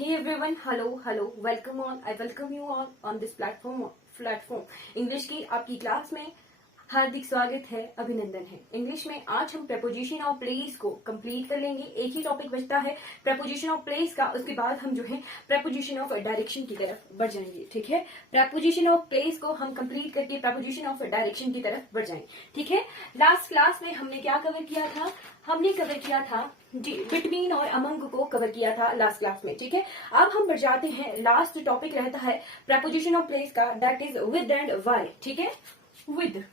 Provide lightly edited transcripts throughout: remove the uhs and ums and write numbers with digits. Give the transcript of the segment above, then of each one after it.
Hey everyone, hello, welcome on. I welcome you all on this platform. English की आपकी class में हार्दिक स्वागत है, अभिनंदन है। इंग्लिश में आज हम प्रपोजिशन ऑफ प्लेस को कंप्लीट कर लेंगे। एक ही टॉपिक बचता है प्रपोजिशन ऑफ प्लेस का, उसके बाद हम जो है प्रपोजिशन ऑफ डायरेक्शन की तरफ बढ़ जाएंगे। ठीक है, प्रपोजिशन ऑफ प्लेस को हम कंप्लीट करके प्रपोजिशन ऑफ डायरेक्शन की तरफ बढ़ जाएंगे। ठीक है, लास्ट क्लास में हमने क्या कवर किया था? हमने कवर किया था जी बिटवीन और अमंग को कवर किया था लास्ट क्लास में। ठीक है, अब हम बढ़ जाते हैं। लास्ट टॉपिक रहता है प्रपोजिशन ऑफ प्लेस का, that is with and by. ठीक है, विद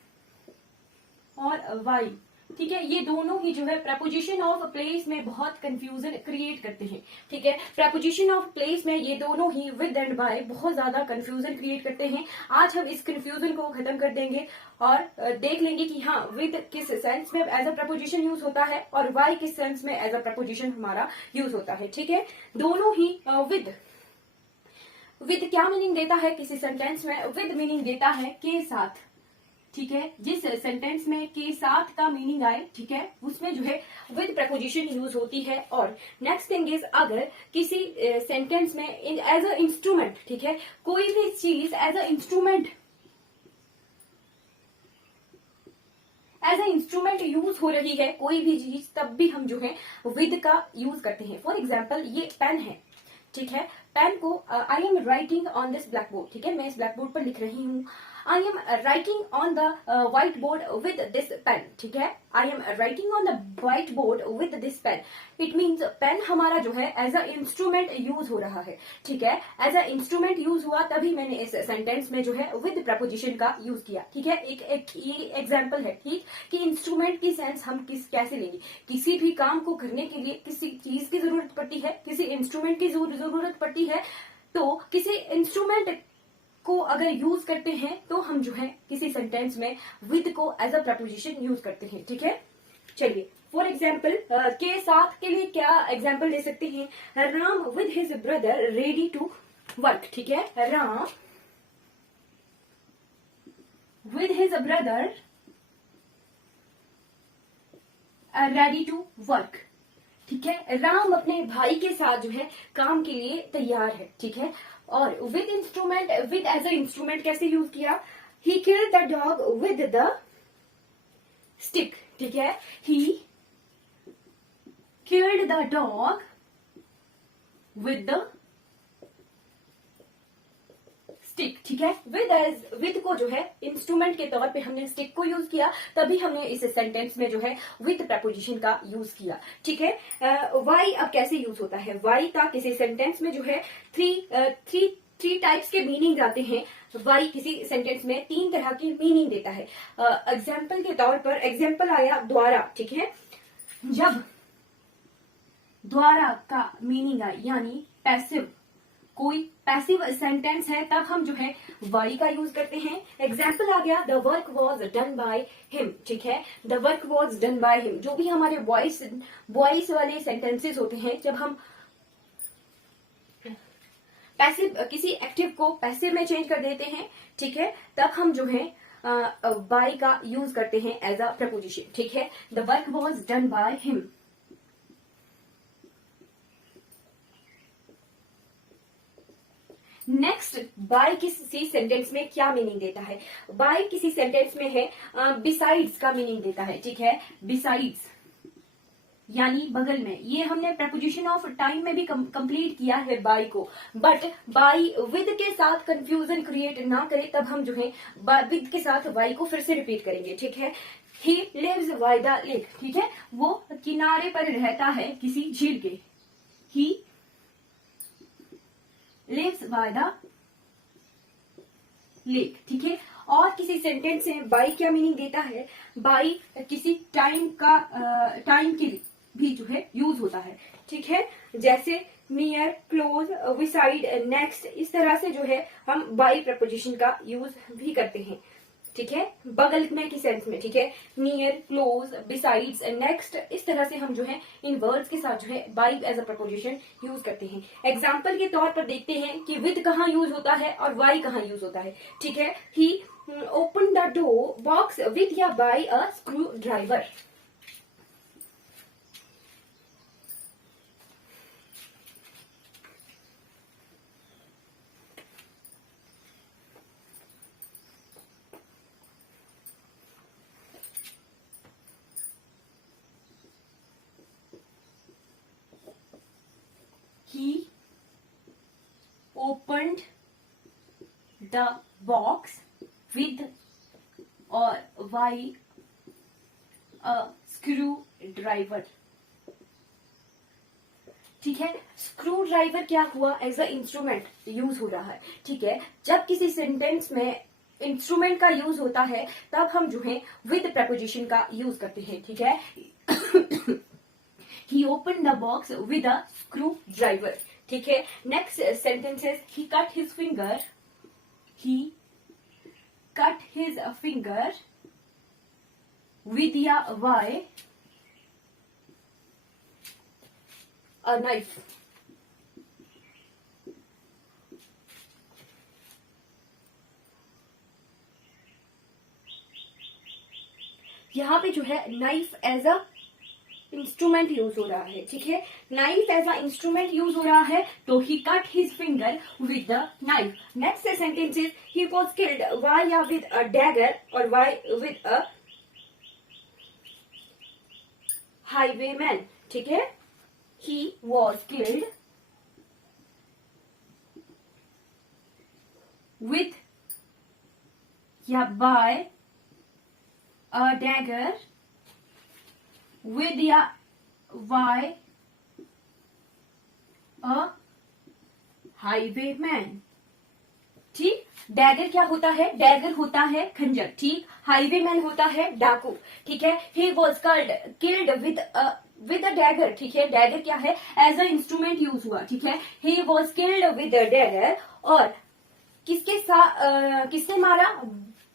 और वाई। ठीक है, ये दोनों ही जो है प्रपोजिशन ऑफ प्लेस में बहुत कंफ्यूजन क्रिएट करते हैं। ठीक है, प्रपोजिशन ऑफ प्लेस में ये दोनों ही विद एंड बाय बहुत ज्यादा कंफ्यूजन क्रिएट करते हैं। आज हम इस कंफ्यूजन को खत्म कर देंगे और देख लेंगे कि हाँ विद किस सेंस में एज अ प्रपोजिशन यूज होता है और वाई किस सेंस में एज अ प्रपोजिशन हमारा यूज होता है। ठीक है, दोनों ही विद क्या मीनिंग देता है किसी सेंटेंस में? विद मीनिंग देता है के साथ। ठीक है, जिस सेंटेंस में के साथ का मीनिंग आए, ठीक है, उसमें जो है विद प्रपोजिशन यूज होती है। और नेक्स्ट थिंग इज, अगर किसी सेंटेंस में एज अ इंस्ट्रूमेंट, ठीक है, कोई भी चीज एज अ इंस्ट्रूमेंट यूज हो रही है, कोई भी चीज, तब भी हम जो है विद का यूज करते हैं। फॉर एग्जाम्पल ये पेन है। ठीक है, पेन को आई am writing on this black board. ठीक है, मैं इस ब्लैक बोर्ड पर लिख रही हूँ। I am writing on the white board with this pen. ठीक है, I am writing on the white board with this pen. It means pen हमारा जो है एज अ इंस्ट्रूमेंट यूज हो रहा है। ठीक है, एज अ इंस्ट्रूमेंट यूज हुआ, तभी मैंने इस सेंटेंस में जो है विद प्रपोजिशन का यूज किया। ठीक है, ये एग्जाम्पल है, ठीक, कि इंस्ट्रूमेंट की सेंस हम कैसे लेंगे। किसी भी काम को करने के लिए किसी चीज की जरूरत पड़ती है, किसी इंस्ट्रूमेंट की जरूरत पड़ती है। तो किसी इंस्ट्रूमेंट को अगर यूज करते हैं तो हम जो है किसी सेंटेंस में विद को एज अ प्रपोजिशन यूज करते हैं। ठीक है, चलिए फॉर एग्जाम्पल के साथ के लिए क्या एग्जाम्पल ले सकते हैं? Ram with his brother ready to work. ठीक है, Ram with his brother ready to work. ठीक है, राम अपने भाई के साथ जो है काम के लिए तैयार है। ठीक है, और with instrument, with as a instrument कैसे यूज किया? He killed the dog with the stick. ठीक है, he killed the dog with the stick. ठीक है, विद को जो है इंस्ट्रूमेंट के तौर पे हमने स्टिक को यूज किया, तभी हमने इस सेंटेंस में जो है विद प्रपोजिशन का यूज किया। ठीक है, वाई अब कैसे यूज होता है? वाई का किसी सेंटेंस में जो है थ्री टाइप्स के मीनिंग आते हैं। वाई किसी सेंटेंस में 3 तरह की मीनिंग देता है। एग्जाम्पल के तौर पर एग्जाम्पल आया द्वारा। ठीक है, जब द्वारा का मीनिंग आए यानी पैसिव, कोई पैसिव सेंटेंस है, तब हम जो है वाई का यूज करते हैं। एग्जाम्पल आ गया the work was done by him. ठीक है, the work was done by him. जो भी हमारे वॉइस वाले सेंटेंसेस होते हैं, जब हम पैसिव किसी एक्टिव को पैसिव में चेंज कर देते हैं, ठीक है, तब हम जो है बाय का यूज करते हैं एज अ प्रपोजिशन। ठीक है, the work was done by him. Next, by किसी सेंटेंस में क्या मीनिंग देता है? बाय किसी सेंटेंस में है बिसाइड्स का मीनिंग देता है। ठीक है, बिसाइड्स यानी बगल में। ये हमने प्रपोजिशन ऑफ टाइम में भी कंप्लीट किया है बाय को, बट बाय विद के साथ कंफ्यूजन क्रिएट ना करे, तब हम जो है विद के साथ बाय को फिर से रिपीट करेंगे। ठीक है, he lives by the lake. ठीक है, वो किनारे पर रहता है किसी झील के। He lives by the lake. ठीक है, और किसी सेंटेंस में बाय क्या मीनिंग देता है? बाय किसी टाइम के भी जो है यूज होता है। ठीक है, जैसे नियर, क्लोज, विसाइड, नेक्स्ट, इस तरह से जो है हम बाय प्रपोजिशन का यूज भी करते हैं। ठीक है, बगल में की सेंस में। ठीक है, नियर, क्लोज, बिसाइड्स, नेक्स्ट, इस तरह से हम जो है इन वर्ड्स के साथ जो है by as a preposition use करते हैं। एग्जाम्पल के तौर पर देखते हैं कि विद कहाँ यूज होता है और वाई कहाँ यूज होता है। ठीक है, he open the door box with या by a screw. The box with और by a screw. Driver है, स्क्रू ड्राइवर क्या हुआ, एज अ इंस्ट्रूमेंट यूज हो रहा है। ठीक है, जब किसी सेंटेंस में इंस्ट्रूमेंट का यूज होता है तब हम जो है विद प्रपोजिशन का यूज करते हैं। ठीक है, he open the box with a screw. Driver है, next sentences, he cut his finger, he cut his finger with या वाई a knife। यहाँ पे जो है knife as a instrument use हो रहा है। ठीक है, knife as a instrument use हो रहा है, तो he cut his finger with the knife. Next sentence is he was killed by या विद अ डैगर और वाई विद अ हाईवेमैन। ठीक है, he was killed with या by a dagger with या by a highwayman। ठीक, dagger क्या होता है, डैगर होता है खंजर। ठीक, हाईवेमैन होता है डाकू। ठीक है, ही was killed with a dagger. ठीक है, डैगर क्या है, एज अ इंस्ट्रूमेंट यूज हुआ। ठीक है, ही was killed with a dagger और किसने मारा,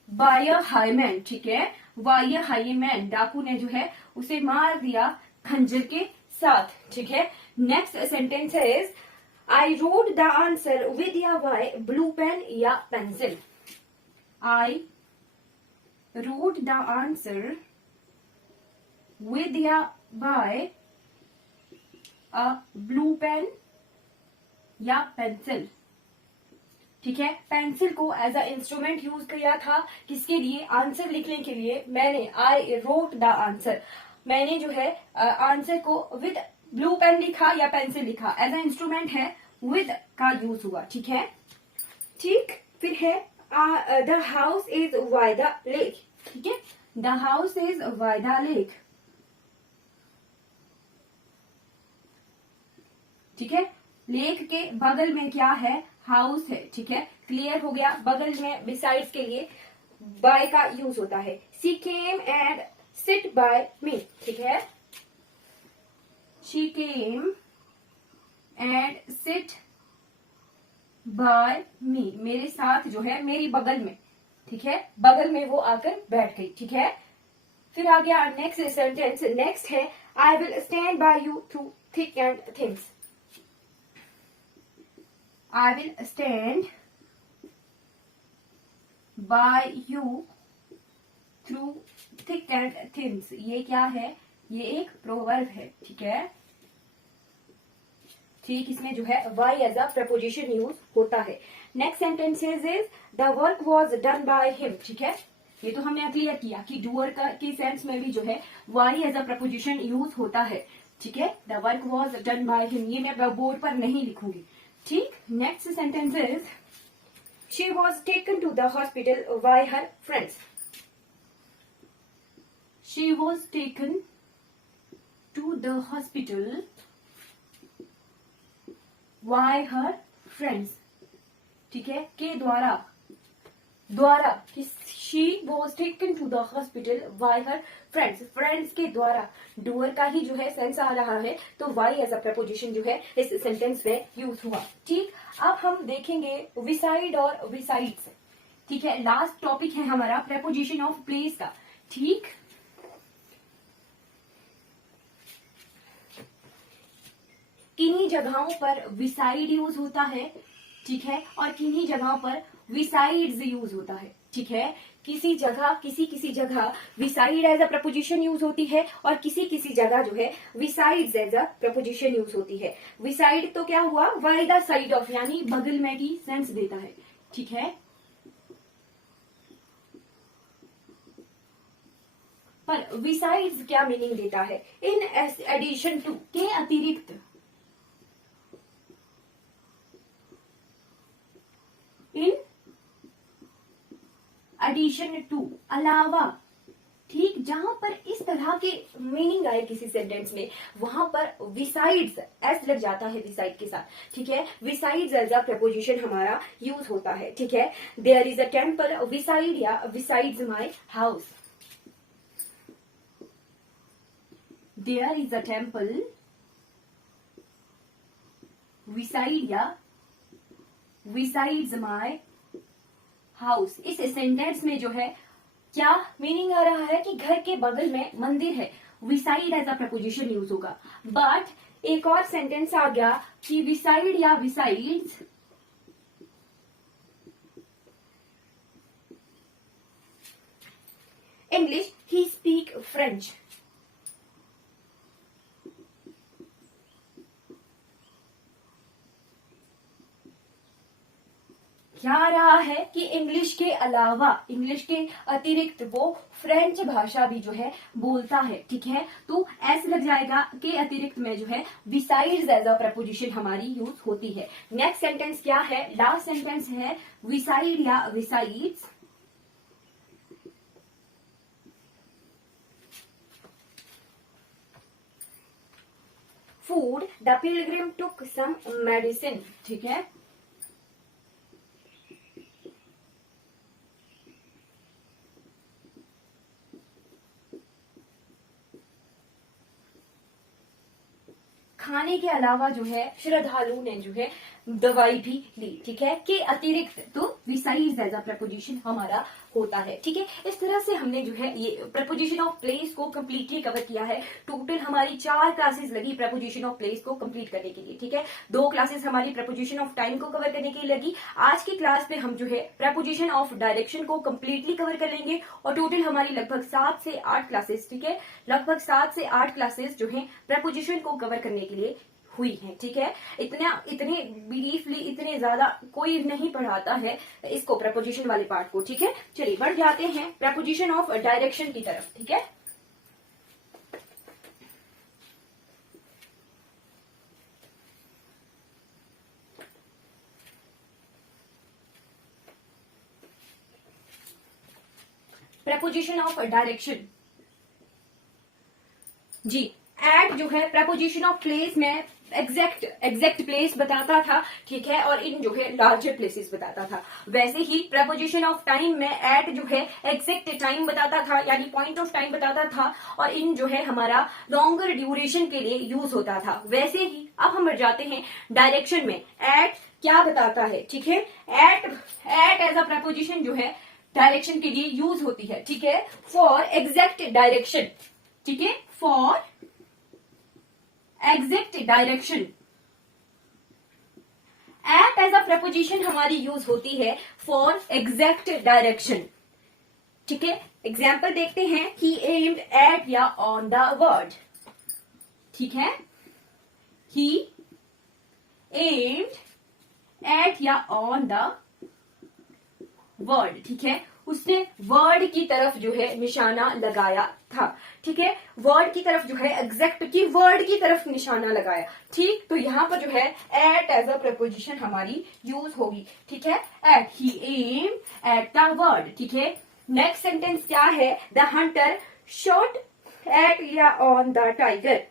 बाय अ हाईमैन। ठीक है, बाय अ हाईमैन, डाकू ने जो है उसे मार दिया खंजर के साथ। ठीक है, next sentence is I wrote the answer with या वाई ब्लू पेन या pencil. I wrote the answer with या बाय अ ब्लू पेन या पेंसिल। ठीक है, पेंसिल को एज अ इंस्ट्रूमेंट यूज किया था, किसके लिए, आंसर लिखने के लिए। मैंने आई रोट द आंसर, मैंने जो है आंसर को विद ब्लू पेन लिखा या पेंसिल लिखा, एज अ इंस्ट्रूमेंट है, विद का यूज हुआ। ठीक है, ठीक, फिर है the house is by the lake. ठीक है, the house is by the lake. ठीक है, लेक के बगल में क्या है, हाउस है। ठीक है, क्लियर हो गया, बगल में बिसाइड्स के लिए बाय का यूज होता है। She came and sit by me. ठीक है, she came and sit by me, मेरे साथ जो है, मेरी बगल में। ठीक है, बगल में वो आकर बैठ गई। ठीक है, फिर आ गया नेक्स्ट सेंटेंस। नेक्स्ट है I will stand by you through thick and things. I will stand by you through thick and things. ये क्या है, ये एक प्रोवर्ब है। ठीक है, ठीक, इसमें जो है by as a preposition use होता है। Next sentences is the work was done by him. ठीक है, ये तो हमने क्लियर किया कि डूअर का के सेंस में भी जो है by as a preposition use होता है। ठीक है, the work was done by him, ये मैं बोर्ड पर नहीं लिखूंगी। ठीक, next sentence is she was taken to the hospital by her friends. She was taken to the hospital by her friends. ठीक है, के द्वारा, she was taken to the hospital by her friends, friends के द्वारा, doer का ही जो है sense आ रहा है, तो वाई एज अ प्रपोजिशन जो है इस सेंटेंस में यूज हुआ। ठीक, अब हम देखेंगे विसाइड और विसाइड्स। ठीक है, लास्ट टॉपिक है हमारा प्रपोजिशन ऑफ प्लेस का। ठीक, किन्हीं जगहों पर विसाइड यूज होता है। ठीक है, और किन्हीं जगहों पर विसाइड्स यूज होता है। ठीक है, किसी जगह विसाइड एज अ प्रपोजिशन यूज होती है और किसी जगह जो है besides as a preposition use होती है। विसाइड तो क्या हुआ, बाय द साइड ऑफ, यानी बगल में की सेंस देता है। ठीक है, पर विसाइड्स क्या मीनिंग देता है, इन एडिशन टू, के अतिरिक्त, इन एडिशन टू, अलावा, ठीक, जहां पर इस तरह के मीनिंग आए किसी सेंटेंस में वहां पर विसाइड्स एस लग जाता है विसाइड के साथ, ठीक है। विसाइड्स एज अ प्रपोजिशन हमारा यूज होता है, ठीक है। There is a temple beside या besides my house, there is a temple beside या विसाइड्स माई हाउस। इस सेंटेंस में जो है क्या मीनिंग आ रहा है कि घर के बगल में मंदिर है, विसाइड एज अ प्रपोजिशन यूज होगा। बट एक और सेंटेंस आ गया कि विसाइड या विसाइड्स इंग्लिश ही स्पीक फ्रेंच, क्या आ रहा है कि इंग्लिश के अलावा, इंग्लिश के अतिरिक्त वो फ्रेंच भाषा भी जो है बोलता है, ठीक है। तो ऐसे लग जाएगा के अतिरिक्त में जो है विसाइड्स एज अ प्रपोजिशन हमारी यूज होती है। नेक्स्ट सेंटेंस क्या है, लास्ट सेंटेंस है विसाइड या besides food the pilgrim took some medicine, ठीक है। खाने के अलावा जो है श्रद्धालु ने जो है दवाई भी ली, ठीक है। के अतिरिक्त तो विसाइड्स एज अ प्रपोजिशन हमारा होता है, ठीक है। इस तरह से हमने जो है ये प्रपोजिशन ऑफ प्लेस को कंप्लीटली कवर किया है। टोटल हमारी 4 क्लासेस लगी प्रपोजिशन ऑफ प्लेस को कंप्लीट करने के लिए, ठीक है। 2 क्लासेस हमारी प्रपोजिशन ऑफ टाइम को कवर करने के लिए लगी। आज की क्लास में हम जो है प्रपोजिशन ऑफ डायरेक्शन को कंप्लीटली कवर कर लेंगे और टोटल हमारी लगभग 7 से 8 क्लासेस, ठीक है, लगभग 7 से 8 क्लासेस जो है प्रपोजिशन को कवर करने के लिए हुई है, ठीक है। इतने ब्रीफली, इतने ज्यादा कोई नहीं पढ़ाता है इसको प्रपोजिशन वाले पार्ट को, ठीक है। चलिए बढ़ जाते हैं प्रपोजिशन ऑफ डायरेक्शन की तरफ, ठीक है। प्रपोजिशन ऑफ डायरेक्शन, जी, एट जो है प्रपोजिशन ऑफ प्लेस में एग्जैक्ट प्लेस बताता था, ठीक है, और इन जो है लार्जर प्लेसेस बताता था। वैसे ही प्रपोजिशन ऑफ टाइम में एट जो है एग्जैक्ट टाइम बताता था, यानी पॉइंट ऑफ टाइम बताता था, और इन जो है हमारा लॉन्गर ड्यूरेशन के लिए यूज होता था। वैसे ही अब हम बढ़ जाते हैं डायरेक्शन में, एट क्या बताता है, ठीक है। एट एज अ प्रपोजिशन जो है डायरेक्शन के लिए यूज होती है, ठीक है, फॉर एग्जैक्ट डायरेक्शन, ठीक है, for exact direction. At as a preposition हमारी यूज होती है फॉर एग्जैक्ट डायरेक्शन, ठीक है। एग्जाम्पल देखते हैं, ही एम्ड एट या ऑन द वर्ड, ठीक है, ही एम्ड एट या ऑन द वर्ड, ठीक है, उसने वर्ड की तरफ जो है निशाना लगाया था, ठीक है, वर्ड की तरफ जो है एग्जैक्ट की वर्ड की तरफ निशाना लगाया, ठीक। तो यहां पर जो है एट एज अ प्रपोजिशन हमारी यूज होगी, ठीक है, at, he aim at the word, ठीक है। नेक्स्ट सेंटेंस क्या है, द हंटर शॉट एट या ऑन द टाइगर,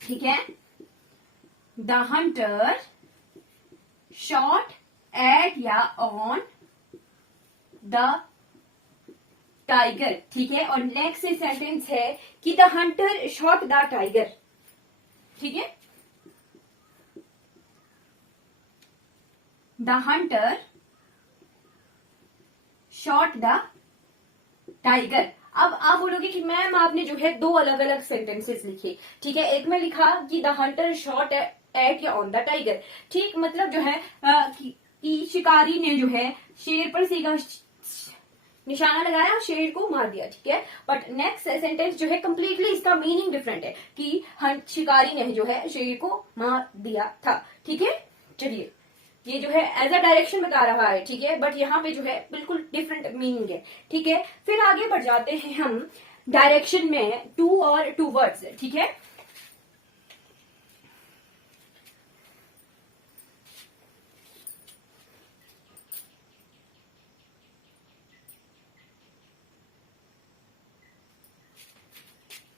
ठीक है, द हंटर शॉट एट या ऑन द टाइगर, ठीक है। और नेक्स्ट सेंटेंस है कि the hunter shot the tiger, ठीक है, the hunter shot the tiger. अब आप बोलोगे कि मैम आपने जो है 2 अलग अलग सेंटेंसेस लिखे, ठीक है। एक में लिखा कि द हंटर शॉट एट या ऑन द टाइगर, ठीक, मतलब जो है कि शिकारी ने जो है शेर पर सीधा निशाना लगाया और शेर को मार दिया, ठीक है। बट नेक्स्ट सेंटेंस जो है कंप्लीटली इसका मीनिंग डिफरेंट है कि शिकारी ने जो है शेर को मार दिया था, ठीक है। चलिए, ये जो है एज अ डायरेक्शन बता रहा है, ठीक है, बट यहाँ पे जो है बिल्कुल डिफरेंट मीनिंग है, ठीक है। फिर आगे बढ़ जाते हैं हम डायरेक्शन में टू और टू वर्ड्स, ठीक है।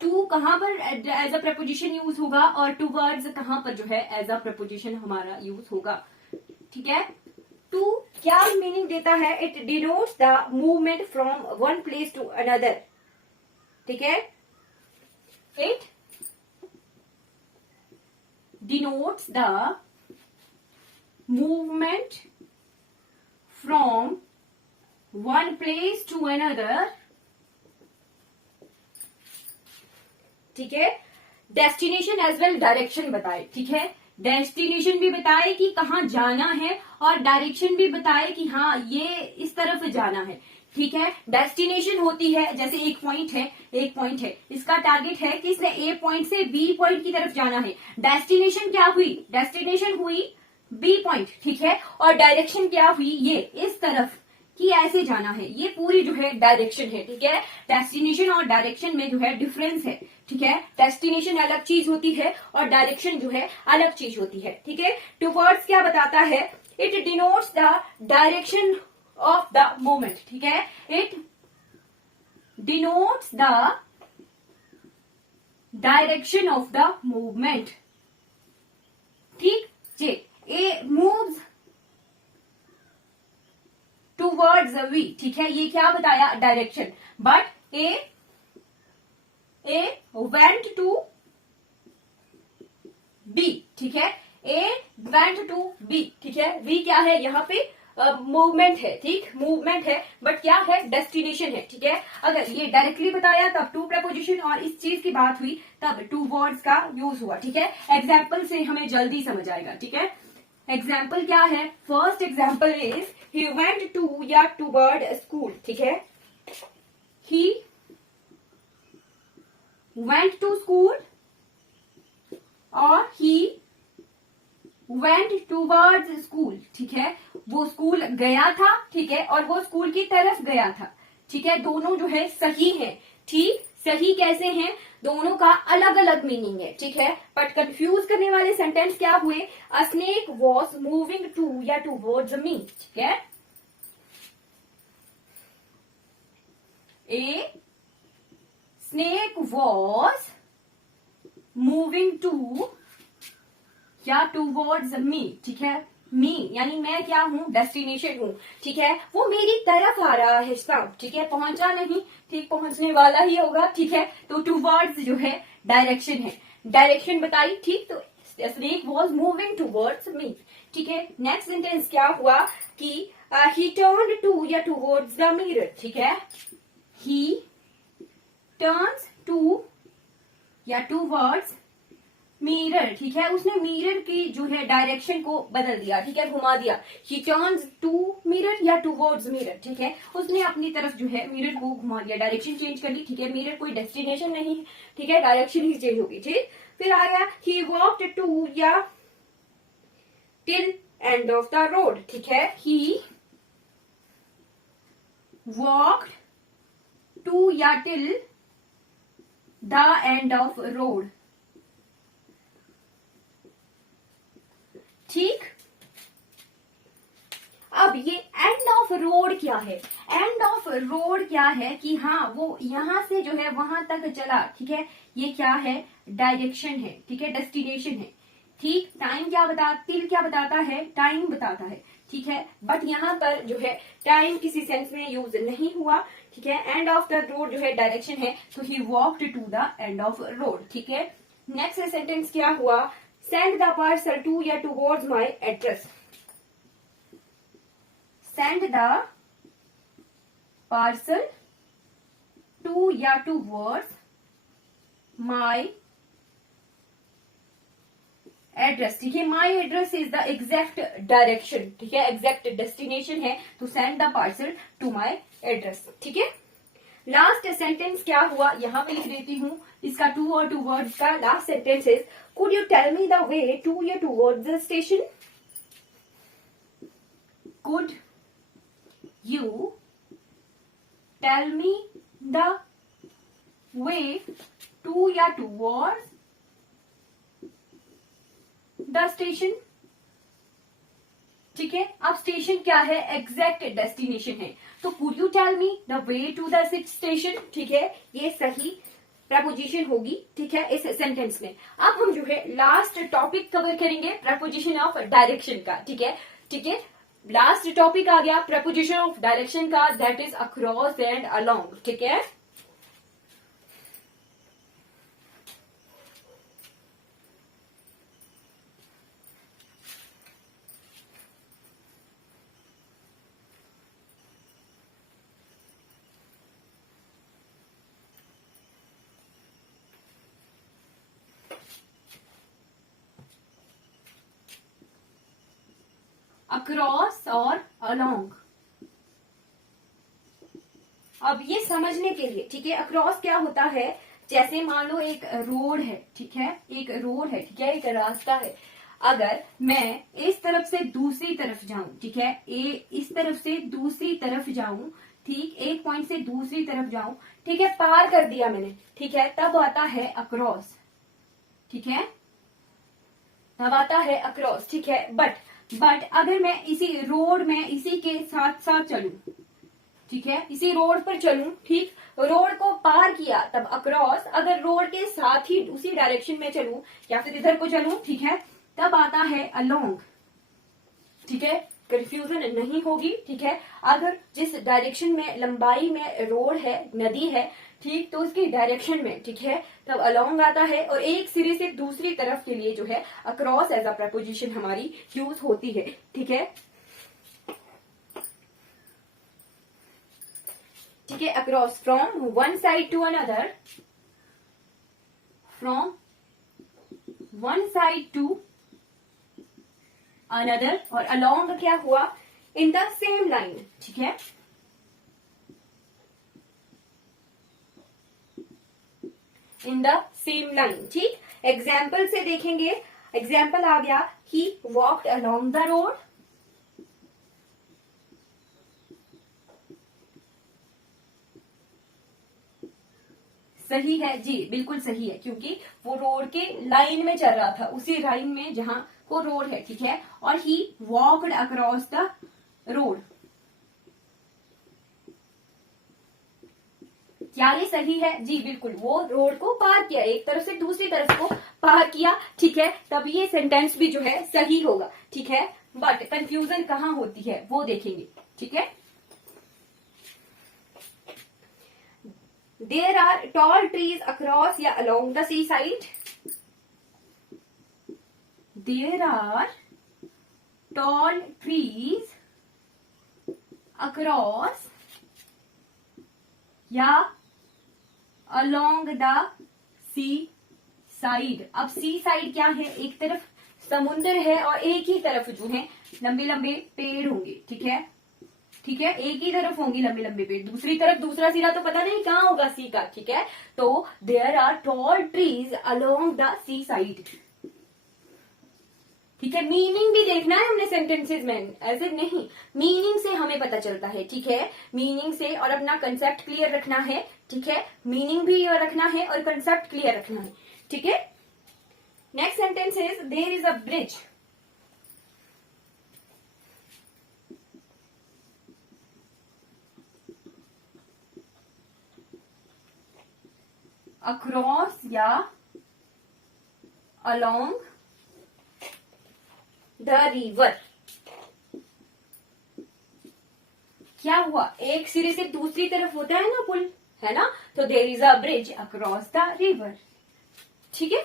टू कहां पर एज अ प्रपोजिशन यूज होगा और टूवर्ड्स कहां पर जो है एज अ प्रपोजिशन हमारा यूज होगा। ठीक है, टू क्या मीनिंग देता है? It denotes the movement from one place to another. ठीक है, it denotes the movement from one place to another. ठीक है, डेस्टिनेशन एज वेल डायरेक्शन बताए। ठीक है, डेस्टिनेशन भी बताए कि कहाँ जाना है और डायरेक्शन भी बताए कि हाँ ये इस तरफ जाना है। ठीक है, डेस्टिनेशन होती है जैसे एक पॉइंट है, इसका टारगेट है कि इसने ए पॉइंट से बी पॉइंट की तरफ जाना है। डेस्टिनेशन क्या हुई? डेस्टिनेशन हुई बी पॉइंट। ठीक है, और डायरेक्शन क्या हुई? ये इस तरफ कि ऐसे जाना है। ये पूरी जो है डायरेक्शन है। ठीक है, डेस्टिनेशन और डायरेक्शन में जो है डिफरेंस है। ठीक है, डेस्टिनेशन अलग चीज होती है और डायरेक्शन जो है अलग चीज होती है। ठीक है, टूवर्ड्स क्या बताता है? It denotes the direction of the movement. ठीक है, it denotes the direction of the movement. ठीक जी, ए मूव्स टूवर्ड्स वी। ठीक है, ये क्या बताया? Direction. But A went to B. ठीक है, ए वेंट टू बी। ठीक है, बी क्या है? यहाँ पे मूवमेंट है। ठीक, मूवमेंट है, बट क्या है? डेस्टिनेशन है। ठीक है, अगर ये डायरेक्टली बताया तब टू प्रपोजिशन और इस चीज की बात हुई तब टू वर्ड्स का यूज हुआ। ठीक है, एग्जाम्पल से हमें जल्दी समझ आएगा। ठीक है, एग्जाम्पल क्या है? First example is he went to या toward school। ठीक है, he went to school और he went towards school। ठीक है, वो स्कूल गया था। ठीक है, और वो स्कूल की तरफ गया था। ठीक है, दोनों जो है सही है। ठीक, सही कैसे हैं? दोनों का अलग अलग मीनिंग है। ठीक है, बट कंफ्यूज करने वाले सेंटेंस क्या हुए? A snake was moving to या टूवर्ड्स मी। ठीक है, a snake was moving to या टूवर्ड्स मी। ठीक है, मी यानी मैं क्या हूं? डेस्टिनेशन हूं। ठीक है, वो मेरी तरफ आ रहा है सब। ठीक है, पहुंचा नहीं, ठीक पहुंचने वाला ही होगा। ठीक है, तो टूवर्ड्स जो है डायरेक्शन है, डायरेक्शन बताई। ठीक, तो snake was moving towards me. ठीक है, नेक्स्ट सेंटेंस क्या हुआ कि ही टर्न्ड टू या टूवर्ड्स द मिरर। ठीक है, he turns to या टूवर्ड्स मिरर। ठीक है, उसने मिरर की जो है डायरेक्शन को बदल दिया। ठीक है, घुमा दिया। he turns to मिरर या टूवर्ड्स मिरर। ठीक है, उसने अपनी तरफ जो है मिरर को घुमा दिया, डायरेक्शन चेंज कर दी। ठीक है, मिरर कोई डेस्टिनेशन नहीं। ठीक है, डायरेक्शन ही चेंज होगी। ठीक, फिर आया he walked to या till end of the road। ठीक है, he walked टू या till the end of road. ठीक, अब ये एंड ऑफ रोड क्या है? एंड ऑफ रोड क्या है कि हाँ वो यहां से जो है वहां तक चला। ठीक है, ये क्या है? डायरेक्शन है। ठीक है, डेस्टिनेशन है। ठीक, टाइम क्या टिल क्या बताता है? टाइम बताता है। ठीक है, बट यहाँ पर जो है टाइम किसी सेंस में यूज नहीं हुआ। ठीक है, एंड ऑफ द रोड जो है डायरेक्शन है, तो he walked to the end of road. ठीक है, नेक्स्ट सेंटेंस क्या हुआ? सेंड द पार्सल टू या towards my address. Send the parcel to या टूवर्ड्स माई एड्रेस। ठीक है, my address is the exact direction. ठीक है, एग्जैक्ट डेस्टिनेशन है, तो send the parcel to my address. ठीक है, लास्ट सेंटेंस क्या हुआ? यहां पे लिख देती हूं इसका टू और टूवर्ड्स का। Last sentence is could you tell me the way to या towards the station. Could you tell me the way to या टूवर्ड्स द स्टेशन। ठीक है, अब स्टेशन क्या है? एग्जैक्ट डेस्टिनेशन है, तो could you tell me the way to the station. ठीक है, ये सही प्रपोजिशन होगी, ठीक है, इस सेंटेंस में। अब हम जो है लास्ट टॉपिक कवर करेंगे प्रपोजिशन ऑफ डायरेक्शन का, ठीक है, ठीक है। लास्ट टॉपिक आ गया प्रपोजिशन ऑफ डायरेक्शन का, that is across and along, ठीक है। अक्रॉस और अलोंग, अब ये समझने के लिए, ठीक है, अक्रॉस क्या होता है, जैसे मान लो एक रोड है, ठीक है, एक रोड है, ठीक है, एक रास्ता है। अगर मैं इस तरफ से दूसरी तरफ जाऊं, ठीक है, इस तरफ से दूसरी तरफ जाऊं, ठीक, एक पॉइंट से दूसरी तरफ जाऊं, ठीक है, पार कर दिया मैंने, ठीक है, तब आता है अक्रॉस, ठीक है, तब आता है अक्रॉस, ठीक है। बट अगर मैं इसी रोड में इसी के साथ साथ चलूं, ठीक है, इसी रोड पर चलूं, ठीक, रोड को पार किया तब अक्रॉस। अगर रोड के साथ ही उसी डायरेक्शन में चलूं या फिर इधर को चलूं, ठीक है, तब आता है अलोंग, ठीक है, कंफ्यूजन नहीं होगी, ठीक है। अगर जिस डायरेक्शन में लंबाई में रोड है, नदी है, ठीक, तो उसकी डायरेक्शन में, ठीक है, तब अलोंग आता है। और एक सिरे से दूसरी तरफ के लिए जो है अक्रॉस एज अ प्रपोजिशन हमारी यूज होती है, ठीक है, ठीक है। Across from one side to another, from one side to another, और अलोंग क्या हुआ, इन द सेम लाइन, ठीक है, इन द सेम लाइन, ठीक। एग्जाम्पल से देखेंगे, एग्जाम्पल आ गया, he walked along the road, सही है जी, बिल्कुल सही है, क्योंकि वो रोड के लाइन में चल रहा था, उसी लाइन में जहां वो रोड है, ठीक है। और ही वॉक्ड अक्रॉस द रोड, क्या ये सही है जी, बिल्कुल, वो रोड को पार किया, एक तरफ से दूसरी तरफ को पार किया, ठीक है, तब ये सेंटेंस भी जो है सही होगा, ठीक है। बट कंफ्यूजन कहाँ होती है वो देखेंगे, ठीक है। There are tall trees across या along the sea side, there are tall trees across या अलोंग द सी साइड। अब सी साइड क्या है, एक तरफ समुद्र है और एक ही तरफ जो है लंबे लंबे पेड़ होंगे, ठीक है, ठीक है, एक ही तरफ होंगी लंबे लंबे पेड़, दूसरी तरफ दूसरा सिरा तो पता नहीं कहाँ होगा सी का, ठीक है। तो there are tall trees along the sea side, ठीक है। मीनिंग भी देखना है हमने सेंटेंसेस में, ऐसे नहीं, मीनिंग से हमें पता चलता है, ठीक है, मीनिंग से, और अपना कंसेप्ट क्लियर रखना है, ठीक है, मीनिंग भी रखना है और कंसेप्ट क्लियर रखना है, ठीक है। Next sentence is there is a bridge, across या अलोंग द रिवर, क्या हुआ, एक सिरे से दूसरी तरफ होता है ना पुल, है ना, तो there is a bridge across the river, ठीक है।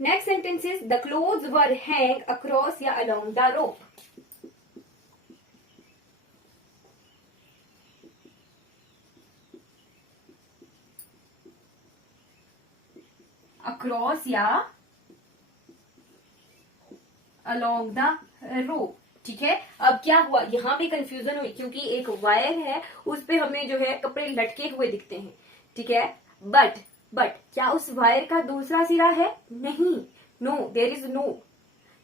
Next sentence is the clothes were hang across या अलोंग द रोप, अक्रॉस या अलोंग द रोप, ठीक है। अब क्या हुआ, यहाँ पे कंफ्यूजन हुई क्योंकि एक वायर है, उस पे हमें जो है कपड़े लटके हुए दिखते हैं, ठीक है। बट क्या उस वायर का दूसरा सिरा है, नहीं, नो, देयर इज नो,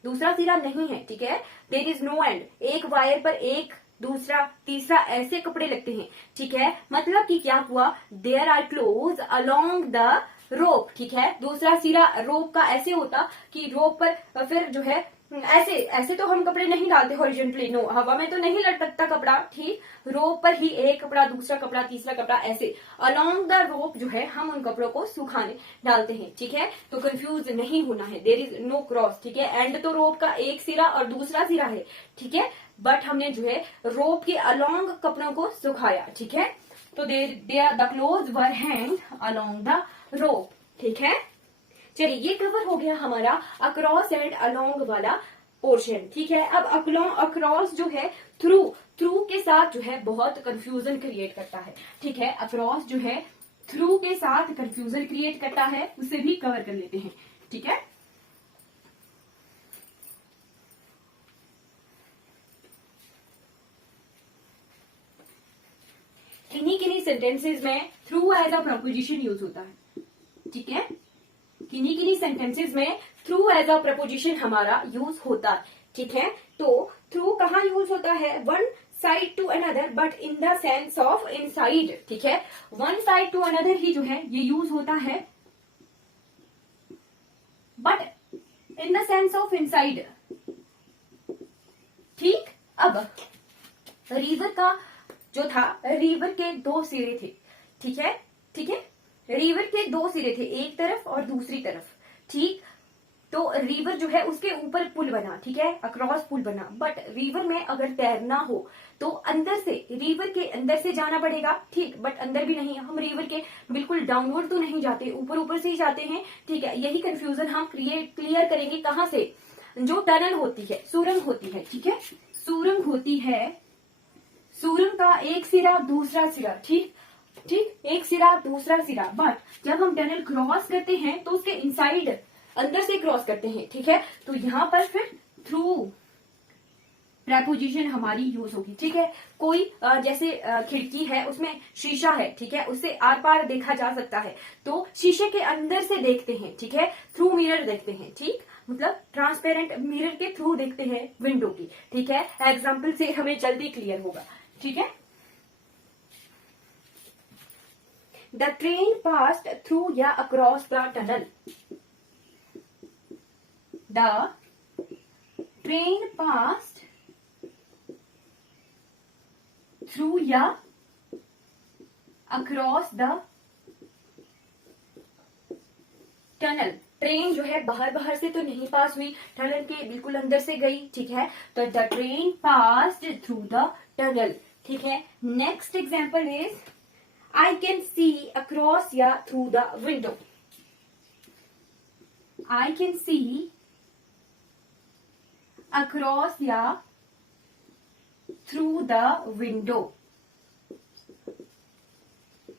दूसरा सिरा नहीं है, ठीक है, देयर इज नो एंड, एक वायर पर एक दूसरा तीसरा ऐसे कपड़े लगते हैं, ठीक है। मतलब कि क्या हुआ, there are clothes along the rope, ठीक है, दूसरा सिरा रोप का ऐसे होता कि रोप पर फिर जो है ऐसे ऐसे तो हम कपड़े नहीं डालते हॉरिजॉन्टली, नो, हवा में तो नहीं लटकता कपड़ा, ठीक, रोप पर ही एक कपड़ा, दूसरा कपड़ा, तीसरा कपड़ा, ऐसे अलोंग द रोप जो है हम उन कपड़ों को सुखाने डालते हैं, ठीक है। तो कंफ्यूज नहीं होना है, देयर इज नो क्रॉस, ठीक है। एंड तो रोप का एक सिरा और दूसरा सिरा है, ठीक है, बट हमने जो है रोप के अलोंग कपड़ों को सुखाया, ठीक है। तो the cloth were hang along the rope, ठीक है। चलिए ये कवर हो गया हमारा अक्रॉस एंड अलोंग वाला पोर्शन, ठीक है। अब अक्रॉस जो है थ्रू के साथ जो है बहुत कंफ्यूजन क्रिएट करता है, ठीक है। अक्रॉस जो है थ्रू के साथ कंफ्यूजन क्रिएट करता है, उसे भी कवर कर लेते हैं, ठीक है। किन्हीं सेंटेंसेस में through as a preposition use होता है, ठीक है। किन्हीं सेंटेंसेस में थ्रू एज अ प्रपोजिशन हमारा यूज होता है, ठीक है। तो थ्रू कहाँ यूज होता है, one side to another but in the sense of inside, ठीक है। वन साइड टू अनदर ही जो है ये यूज होता है, but in the sense of inside, ठीक। अब रिवर का जो था, रिवर के दो सिरे थे, ठीक है, ठीक है। रिवर के दो सिरे थे, एक तरफ और दूसरी तरफ, ठीक। तो रिवर जो है उसके ऊपर पुल बना, ठीक है, अक्रॉस पुल बना, बट रिवर में अगर तैरना हो तो अंदर से, रिवर के अंदर से जाना पड़ेगा, ठीक, बट अंदर भी नहीं, हम रिवर के बिल्कुल डाउनवर्ड तो नहीं जाते, ऊपर ऊपर से ही जाते हैं, ठीक है। यही कंफ्यूजन हम क्लियर करेंगे कहां से, जो टनल होती है, सुरंग होती है, ठीक है, सुरंग होती है, सुरंग का एक सिरा दूसरा सिरा, ठीक, ठीक, एक सिरा दूसरा सिरा, बट जब हम टनल क्रॉस करते हैं तो उसके इनसाइड अंदर से क्रॉस करते हैं, ठीक है। तो यहां पर फिर थ्रू प्रपोजिशन हमारी यूज होगी, ठीक है। कोई जैसे खिड़की है, उसमें शीशा है, ठीक है, उससे आर पार देखा जा सकता है, तो शीशे के अंदर से देखते हैं, ठीक है, थ्रू मिरर देखते हैं, ठीक, मतलब ट्रांसपेरेंट मिरर के थ्रू देखते हैं विंडो की, ठीक है। एग्जाम्पल से हमें जल्दी क्लियर होगा, ठीक है। The train passed through या across the tunnel. The train passed through या across the tunnel. ट्रेन जो है बाहर से तो नहीं पास हुई, टनल के बिल्कुल अंदर से गई, ठीक है। तो the train passed through the tunnel, ठीक है। Next example is I can see across या through the window. I can see across या through the window.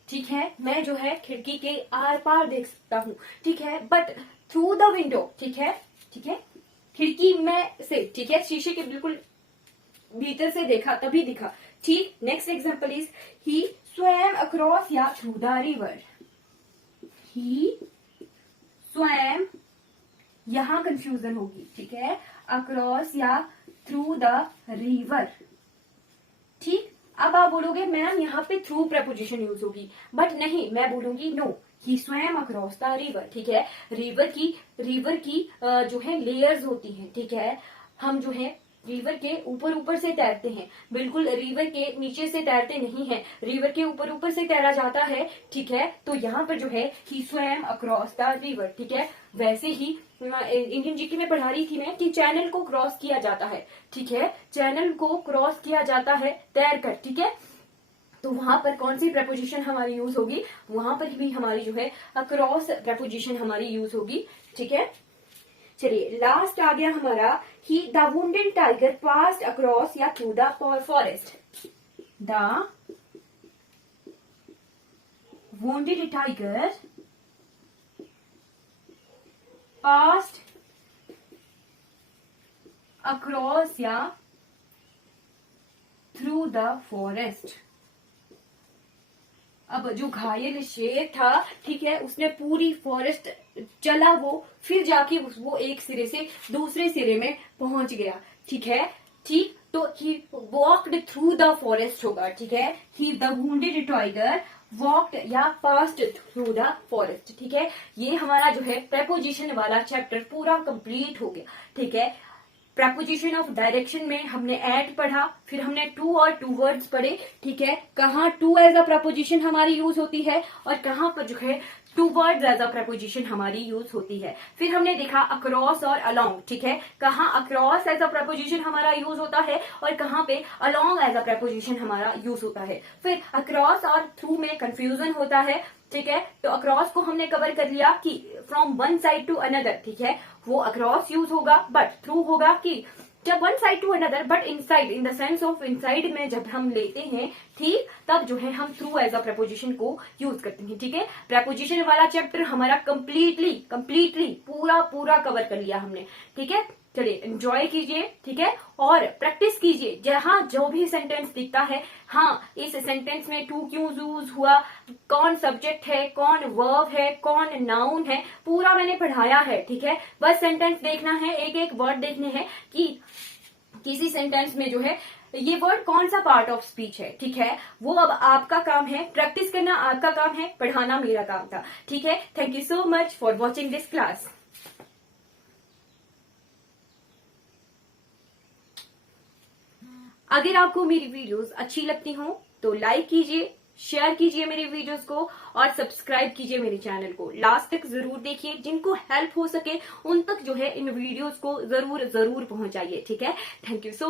ठीक है, मैं जो है खिड़की के आर पार देख सकता हूं, ठीक है, बट थ्रू द विंडो, ठीक है, ठीक है, खिड़की में से, ठीक है, शीशे के बिल्कुल भीतर से देखा तभी दिखा, ठीक। Next example is he swam across या through the river. He swam, यहां कंफ्यूजन होगी, ठीक है, across या through the river, ठीक। अब आप बोलोगे मैम यहाँ पे थ्रू प्रपोजिशन यूज होगी, बट नहीं, मैं बोलूंगी no, he swam across the river, ठीक है। रिवर की जो है लेयर्स होती हैं, ठीक है। हम जो है रिवर के ऊपर से तैरते हैं, बिल्कुल रिवर के नीचे से तैरते नहीं है, रिवर के ऊपर से तैरा जाता है, ठीक है। तो यहाँ पर जो है ही स्वैम अक्रॉस द रिवर, ठीक है। वैसे ही इंडियन जीके में पढ़ा रही थी मैं कि चैनल को क्रॉस किया जाता है, ठीक है, चैनल को क्रॉस किया जाता है तैर कर, ठीक है। तो वहां पर कौन सी प्रपोजिशन हमारी यूज होगी, वहां पर भी हमारी जो है अक्रॉस प्रपोजिशन हमारी यूज होगी, ठीक है। चलिए लास्ट आ गया हमारा ही the wounded tiger passed across या through the forest. The wounded tiger passed across या through the forest. अब जो घायल शेर था, ठीक है, उसने पूरी फॉरेस्ट चला, वो फिर जाके वो एक सिरे से दूसरे सिरे में पहुंच गया, ठीक है, ठीक. तो he walked through the forest होगा, ठीक है. ही द वुंडेड टाइगर वॉक्ड या पास्ड थ्रू द फॉरेस्ट, ठीक है. ये हमारा जो है प्रेपोजिशन वाला चैप्टर पूरा कंप्लीट हो गया, ठीक है. प्रपोजिशन ऑफ डायरेक्शन में हमने एट पढ़ा, फिर हमने टू और टू वर्ड्स पढ़े, ठीक है, कहाँ टू एज अ प्रपोजिशन हमारी यूज होती है और कहाँ पर जो है towards as a preposition हमारी यूज होती है। फिर हमने देखा अक्रॉस और अलोंग, ठीक है, कहाँ अक्रॉस एज अ प्रपोजिशन हमारा यूज होता है और कहाँ पे अलोंग एज अ प्रपोजिशन हमारा यूज होता है। फिर अक्रॉस और थ्रू में कंफ्यूजन होता है, ठीक है, तो अक्रॉस को हमने कवर कर लिया कि from one side to another, ठीक है, वो अक्रॉस यूज होगा, बट थ्रू होगा कि जब one side to another but inside, in the sense of inside में जब हम लेते हैं, ठीक, तब जो है हम थ्रू एज अ प्रपोजिशन को यूज करते हैं, ठीक है। प्रपोजिशन वाला चैप्टर हमारा कंप्लीटली पूरा कवर कर लिया हमने, ठीक है। चलिए एंजॉय कीजिए, ठीक है, और प्रैक्टिस कीजिए, जहां जो भी सेंटेंस दिखता है, हाँ इस सेंटेंस में टू क्यों यूज हुआ, कौन सब्जेक्ट है, कौन वर्ब है, कौन नाउन है, पूरा मैंने पढ़ाया है, ठीक है। बस सेंटेंस देखना है, एक एक वर्ड देखने हैं कि किसी सेंटेंस में जो है ये वर्ड कौन सा पार्ट ऑफ स्पीच है, ठीक है, वो अब आपका काम है, प्रैक्टिस करना आपका काम है, पढ़ाना मेरा काम था, ठीक है। Thank you so much for watching this class. अगर आपको मेरी वीडियोस अच्छी लगती हो तो लाइक कीजिए, शेयर कीजिए मेरे वीडियोस को और सब्सक्राइब कीजिए मेरे चैनल को। लास्ट तक जरूर देखिए, जिनको हेल्प हो सके उन तक जो है इन वीडियोस को जरूर पहुंचाइए, ठीक है। Thank you so